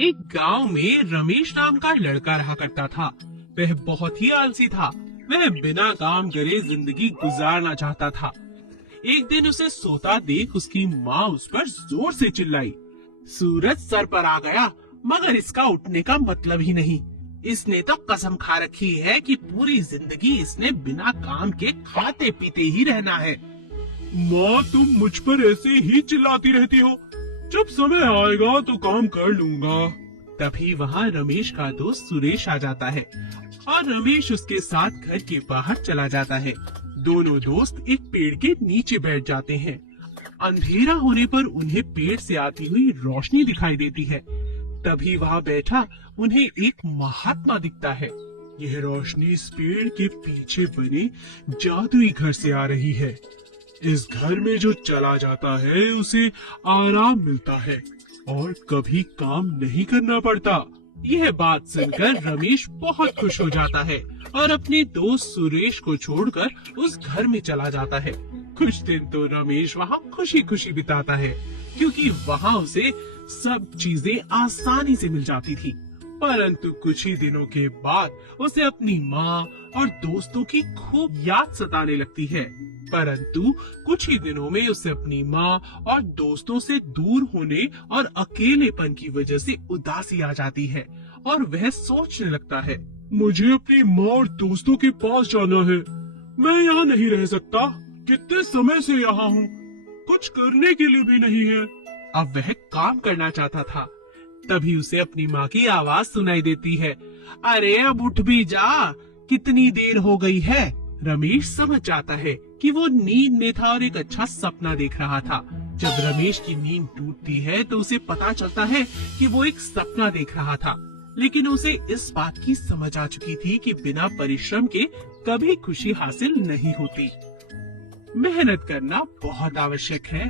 एक गांव में रमेश नाम का लड़का रहा करता था। वह बहुत ही आलसी था। वह बिना काम करे जिंदगी गुजारना चाहता था। एक दिन उसे सोता देख उसकी माँ उस पर जोर से चिल्लाई। सूरज सर पर आ गया, मगर इसका उठने का मतलब ही नहीं। इसने तो कसम खा रखी है कि पूरी जिंदगी इसने बिना काम के खाते पीते ही रहना है। माँ, तुम मुझ पर ऐसे ही चिल्लाती रहती हो। जब समय आएगा तो काम कर लूंगा। तभी वहाँ रमेश का दोस्त सुरेश आ जाता है और रमेश उसके साथ घर के बाहर चला जाता है। दोनों दोस्त एक पेड़ के नीचे बैठ जाते हैं। अंधेरा होने पर उन्हें पेड़ से आती हुई रोशनी दिखाई देती है। तभी वहाँ बैठा उन्हें एक महात्मा दिखता है। यह रोशनी इस पेड़ के पीछे बने जादुई घर से आ रही है। इस घर में जो चला जाता है उसे आराम मिलता है और कभी काम नहीं करना पड़ता। यह बात सुनकर रमेश बहुत खुश हो जाता है और अपने दोस्त सुरेश को छोड़कर उस घर में चला जाता है। कुछ दिन तो रमेश वहाँ खुशी खुशी बिताता है, क्योंकि वहाँ उसे सब चीजें आसानी से मिल जाती थी। परंतु कुछ ही दिनों के बाद उसे अपनी माँ और दोस्तों की खूब याद सताने लगती है। परंतु कुछ ही दिनों में उसे अपनी माँ और दोस्तों से दूर होने और अकेलेपन की वजह से उदासी आ जाती है और वह सोचने लगता है, मुझे अपनी माँ और दोस्तों के पास जाना है। मैं यहाँ नहीं रह सकता। कितने समय से यहाँ हूँ, कुछ करने के लिए भी नहीं है। अब वह काम करना चाहता था। तभी उसे अपनी माँ की आवाज सुनाई देती है, अरे अब उठ भी जा, कितनी देर हो गई है। रमेश समझ जाता है कि वो नींद में था और एक अच्छा सपना देख रहा था। जब रमेश की नींद टूटती है तो उसे पता चलता है कि वो एक सपना देख रहा था, लेकिन उसे इस बात की समझ आ चुकी थी कि बिना परिश्रम के कभी खुशी हासिल नहीं होती। मेहनत करना बहुत आवश्यक है।